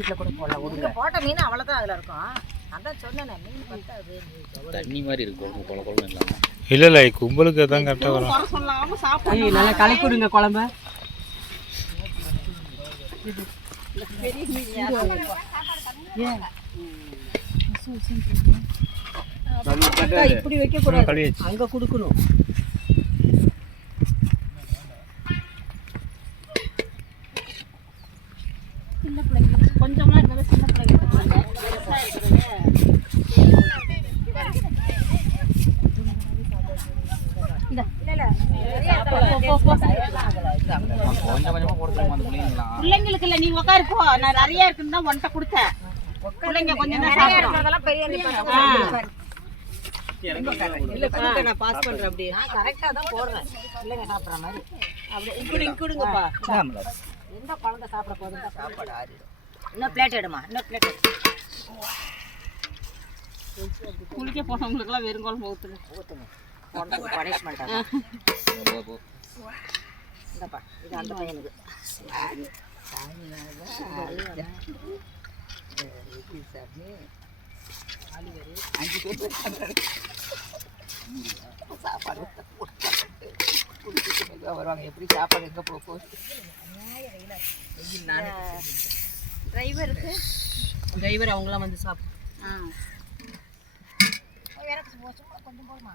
சீட்டில் கூட போடலாம். ஒன்று போட்ட மீன் அவ்வளோதான் அதில் இருக்கும். அதான் சொன்னேன் மீன் பத்தாது. தண்ணி மாதிரி இருக்கும் கொல கொலன்னு இல்லாமல். இல்லை கும்பலுக்கு தான் கரெக்டாக வரும். சொல்லாமல் சாப்பிட்டு நல்லா கலக்கி விடுங்க குழம்பு. இப்படி வைக்க கூடாது, அங்க குடுக்கணும். சின்ன பிள்ளைங்க கொஞ்சமா இருந்தாலும் சின்ன பிள்ளைங்க பிள்ளைங்களுக்கு இல்ல, நீ உட்காரு போ. நான் நிறைய இருக்குன்னு தான் ஒன்ட்ட கொடுத்தேன். பிள்ளைங்க கொஞ்சம் தான் சாப்பிடுறோம். பெரிய நான் பாஸ் பண்றேன். அப்படியே நான் கரெக்டா தான் போடுறேன். பிள்ளைங்க சாப்பிடுற மாதிரி அப்படியே இங்குடுங்கப்பா. எந்த குழந்தை சாப்பிட போதும் சாப்பாடு ஆறிடும். இன்னும் பிளேட் எடுமா, இன்னும் பிளேட் எடு. குளிக்க போனவங்களுக்குலாம் வெறும் குழம்பு ஊற்றுங்க. பனிஷ்மெண்ட் இந்தப்பா, இது அந்த பையனுக்கு. சாப்பாடு வருவாங்க. எப்படி சாப்பாடு எங்கே போகும்? டிரைவர் அவங்களாம் வந்து சாப்பிடும். கொஞ்சம் போடுமா.